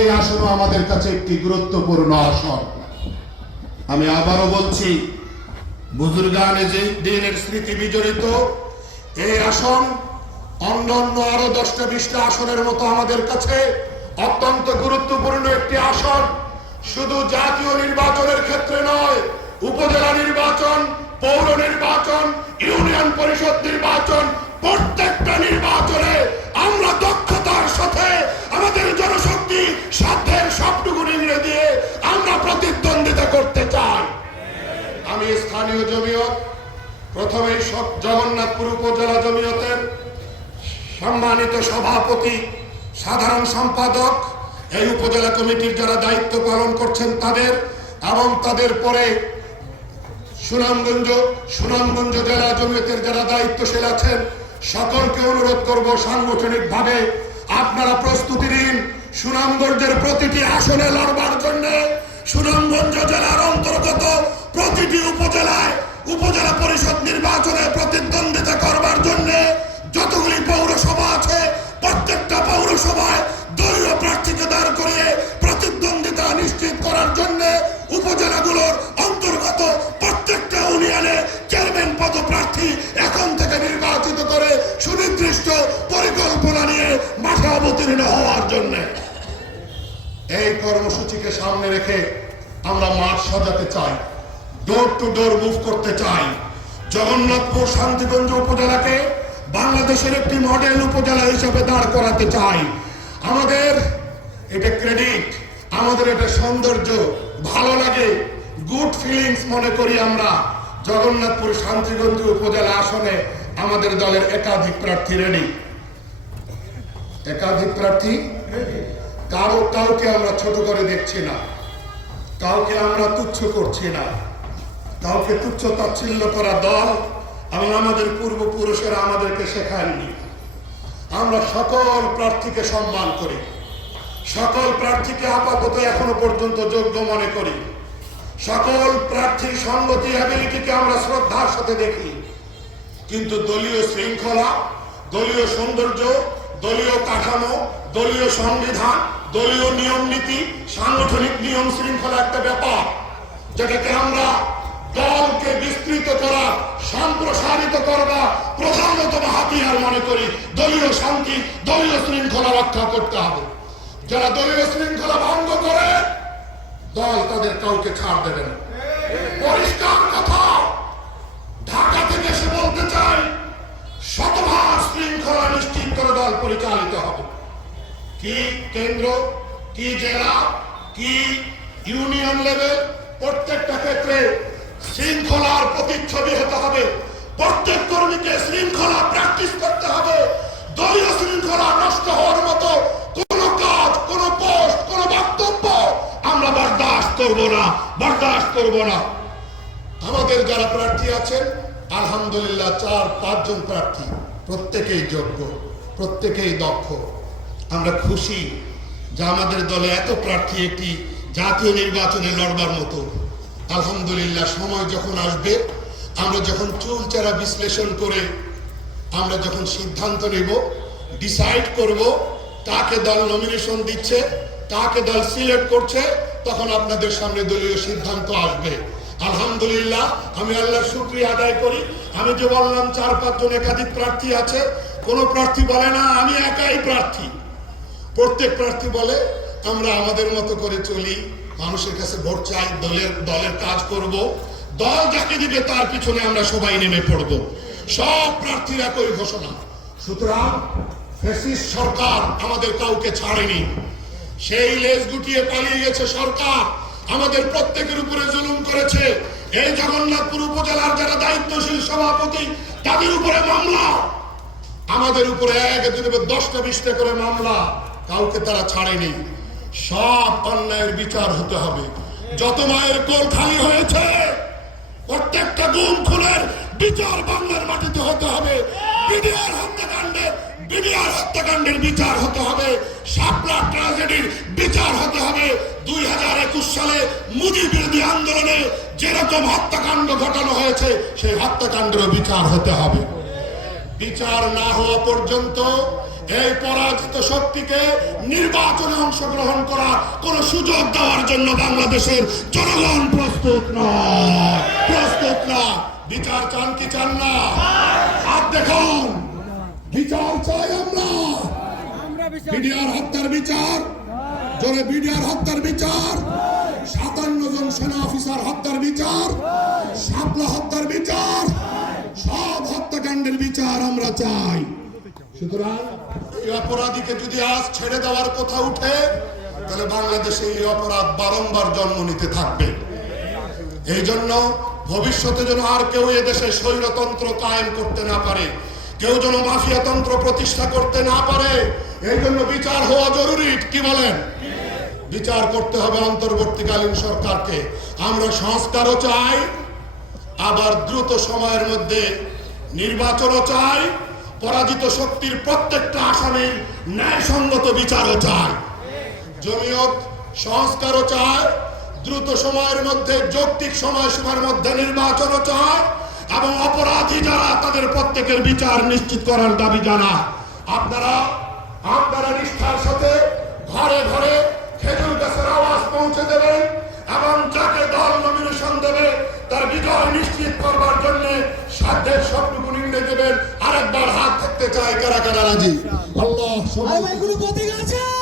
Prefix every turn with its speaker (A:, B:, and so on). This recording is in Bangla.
A: এই আসন আমাদের কাছে একটি গুরুত্বপূর্ণ আসন। আমি আবারও বলছি, বুজুর্গানে যে দিনের স্মৃতি বিজড়িত, এই আসন আরও দশটা বিশটা আসনের মতো আমাদের কাছে অত্যন্ত গুরুত্বপূর্ণ একটি আসন। শুধু জাতীয় নির্বাচনের ক্ষেত্রে নয়, উপজেলা নির্বাচন, পৌর নির্বাচন, ইউনিয়ন পরিষদ নির্বাচন প্রথমেই সব জগন্নাথপুর উপজেলা জমিয়তের সম্মানিত সভাপতি, সাধারণ সম্পাদক, এই উপজেলা কমিটির যারা দায়িত্ব পালন করছেন তাদের এবং তাদের পরে সুনামগঞ্জ সুনামগঞ্জ জেলা জমিয়তের যারা দায়িত্বশীল আছেন, সকলকে অনুরোধ করব সাংগঠনিক ভাবে আপনারা প্রস্তুতি নিন সুনামগঞ্জের প্রতিটি আসনে লড়বার জন্য। সুনামগঞ্জ জেলার অন্তর্গত প্রতিটি উপজেলায় উপজেলা পরিষদ নির্বাচনে প্রতিদ্বন্দ্বিতা করবার জন্য যতগুলি পৌরসভা আছে, প্রত্যেকটা পৌরসভায় দলীয় প্রার্থীকে দাঁড় করিয়ে প্রতিদ্বন্দ্বিতা নিশ্চিত করার জন্য উপজেলাগুলোর অন্তর্গত প্রত্যেকটা ইউনিয়নে চেয়ারম্যান পদপ্রার্থী এখন থেকে নির্বাচিত করে সুনির্দিষ্ট পরিকল্পনা নিয়ে মাঠে অবতীর্ণ হওয়ার জন্য। এই কর্মসূচিকে সামনে রেখে আমরা মাঠ সাজাতে চাই। ডোর টু ডোর মুভ করতে চাই। জগন্নাথপুর শান্তিগঞ্জ উপজেলাকে বাংলাদেশের একটি মডেল উপজেলা হিসেবে দাঁড় করাতে চাই। আমাদের এটা ক্রেডিট আমাদের এটা সৌন্দর্য, ভালো লাগে গুড ফিলিংস মনে করি আমরা। জগন্নাথপুর শান্তিগঞ্জ উপজেলা আসনে আমাদের দলের একাধিক প্রার্থী রেডি একাধিক প্রার্থী কারও, কাউকে আমরা ছোট করে দেখছি না। কাউকে আমরা তুচ্ছ করছি না। কাউকে তুচ্ছ তাচ্ছিল্য করা দল এবং আমাদের পূর্বপুরুষেরা আমাদেরকে শেখাননি আমরা সকল প্রার্থীকে সম্মান করি। সকল প্রার্থীকে আপাতত এখনও পর্যন্ত যোগ্য মনে করি। সকল প্রার্থীর সঙ্গতি অ্যাবিলিটিকে আমরা শ্রদ্ধার সাথে দেখি। কিন্তু দলীয় শৃঙ্খলা, দলীয় সৌন্দর্য, দলীয় কাঠামো, দলীয় সংবিধান, দলীয় নিয়ম নীতি, সাংগঠনিক নিয়ম শৃঙ্খলা একটা ব্যাপার, যেটাকে আমরা দলকে বিস্তৃত করা, সম্প্রসারিত করবা প্রধানতম হাতিয়ার মনে করি, দলীয় শান্তি, দলীয় শৃঙ্খলা রক্ষা করতে হবে। যারা দলীয় শৃঙ্খলা ভঙ্গ করে, দল তাদের কাউকে ছাড় দেবে না। পরিষ্কার কথা, ঢাকা থেকে এসে বলতে চাই শতভাগ শৃঙ্খলা নিশ্চিত করে দল পরিচালিত হবে। কি কেন্দ্র, কি জেলা, কি ইউনিয়ন লেভেল, প্রত্যেকটা ক্ষেত্রে শৃঙ্খলার প্রতিচ্ছবি হতে হবে। প্রত্যেক কর্মীকে শৃঙ্খলা প্র্যাকটিস করতে হবে। দলীয় শৃঙ্খলা নষ্ট হওয়ার মতো কোন কাজ, কোন পোস্ট কোন বক্তব্য আমরা বরদাস্ত করব না, বরদাস্ত করব না। আমাদের যারা প্রার্থী আছেন, আলহামদুলিল্লাহ চার, পাঁচজন প্রার্থী, প্রত্যেকেই যোগ্য, প্রত্যেকেই দক্ষ। আমরা খুশি যে আমাদের দলে এত প্রার্থী একটি জাতীয় নির্বাচনে লড়বার মতো। আলহামদুলিল্লাহ, সময় যখন আসবে, আমরা যখন চুলচারা বিশ্লেষণ করে আমরা যখন সিদ্ধান্ত নেব ডিসাইড করব, তাকে দল নমিনেশন দিচ্ছে, তাকে দল সিলেক্ট করছে, তখন আপনাদের সামনে দলীয় সিদ্ধান্ত আসবে। আলহামদুলিল্লাহ, আমি আল্লাহর শুক্রিয়া আদায় করি। আমি যে বললাম, চার পাঁচজন একাধিক প্রার্থী আছে, কোনো প্রার্থী বলে না, আমি একাই প্রার্থী। প্রত্যেক প্রার্থী বলে, আমরা আমাদের মতো করে চলি, মানুষের কাছে ভোট চাই, দলের দলের কাজ করব। দল যাকে দিবে তার পিছনে আমরা সবাই নেমে পড়ব। সব প্রার্থীর একই ঘোষণা। সুতরাং সরকার আমাদের কাউকে ছাড়েনি। সেই লেজ গুটিয়ে পালিয়ে গেছে সরকার। আমাদের প্রত্যেকের উপরে জুলুম করেছে। এই জগন্নাথপুর উপজেলার যারা দায়িত্বশীল সভাপতি, তাদের উপরে মামলা। আমাদের উপরে এক দুটো দশটা বিশটা করে মামলা। কাউকে তারা ছাড়েনি। সব অন্যায়ের বিচার হতে হবে। যত মায়ের কোল খালি হয়েছে, প্রত্যেকটা গুম খুনের বিচার বাংলার মাটিতে হতে হবে। বিডিআর হত্যাকাণ্ডের বিডিআর হত্যাকাণ্ডের বিচার হতে হবে। শাপলা ট্রাজেডির বিচার হতে হবে। দুই হাজার একুশ সালে মুদি বিরোধী আন্দোলনে যেরকম হত্যাকাণ্ড ঘটানো হয়েছে, সেই হত্যাকাণ্ডেরও বিচার হতে হবে। বিচার না হওয়া পর্যন্ত এই পরাজিত শক্তিকে নির্বাচনে অংশগ্রহণ করার কোন সুযোগ দেওয়ার জন্য বাংলাদেশের জনগণ প্রস্তুত নয়। প্রস্তুত না। বিচার চান কি চান না? হাত দেখুন। বিচার চাই আমরা। বিডিআর হত্যার বিচার। জোরে বিডিআর হত্যার বিচার। সাতান্ন জন সেনা অফিসার হত্যার বিচার। শাপলা হত্যার বিচার। সব হত্যাকাণ্ডের বিচার আমরা চাই। সুতরাং এই অপরাধীকে যদি আজ ছেড়ে দেওয়ার কথা উঠে, তাহলে বাংলাদেশে এই অপরাধ বারংবার জন্ম নিতে থাকবে। এই জন্য ভবিষ্যতে যেন আর কেউ এদেশে স্বৈরতন্ত্র কায়েম করতে না পারে, কেউ যেন মাফিয়াতন্ত্র প্রতিষ্ঠা করতে না পারে, এই জন্য বিচার হওয়া জরুরি, কি বলেন? বিচার করতে হবে অন্তর্বর্তীকালীন সরকারকে। আমরা সংস্কারও চাই, আবার দ্রুত সময়ের মধ্যে নির্বাচনও চাই পরাজিত শক্তির প্রত্যেকটা আসামির ন্যায়সঙ্গত বিচারও চায়। জমিয়ত সংস্কারও চায়, দ্রুত সময়ের মধ্যে যৌক্তিক সময়সীমার মধ্যে নির্বাচনও চায় এবং অপরাধী যারা তাদের প্রত্যেকের বিচার নিশ্চিত করার দাবি জানায়। আপনারা আপনারা নিষ্ঠার সাথে ঘরে ঘরে খেজুর গাছের আওয়াজ পৌঁছে দেবেন এবং যাকে দল নমিনেশন দেবে তার বিজয় নিশ্চিত করবার জন্য সাধ্যের সবটুকু নির্ণয় দেবেন। আরেকবার থাকতে চায় কারা কারা রাজি? আল্লাহ সবাই
B: কোনো প্রতীক আছে?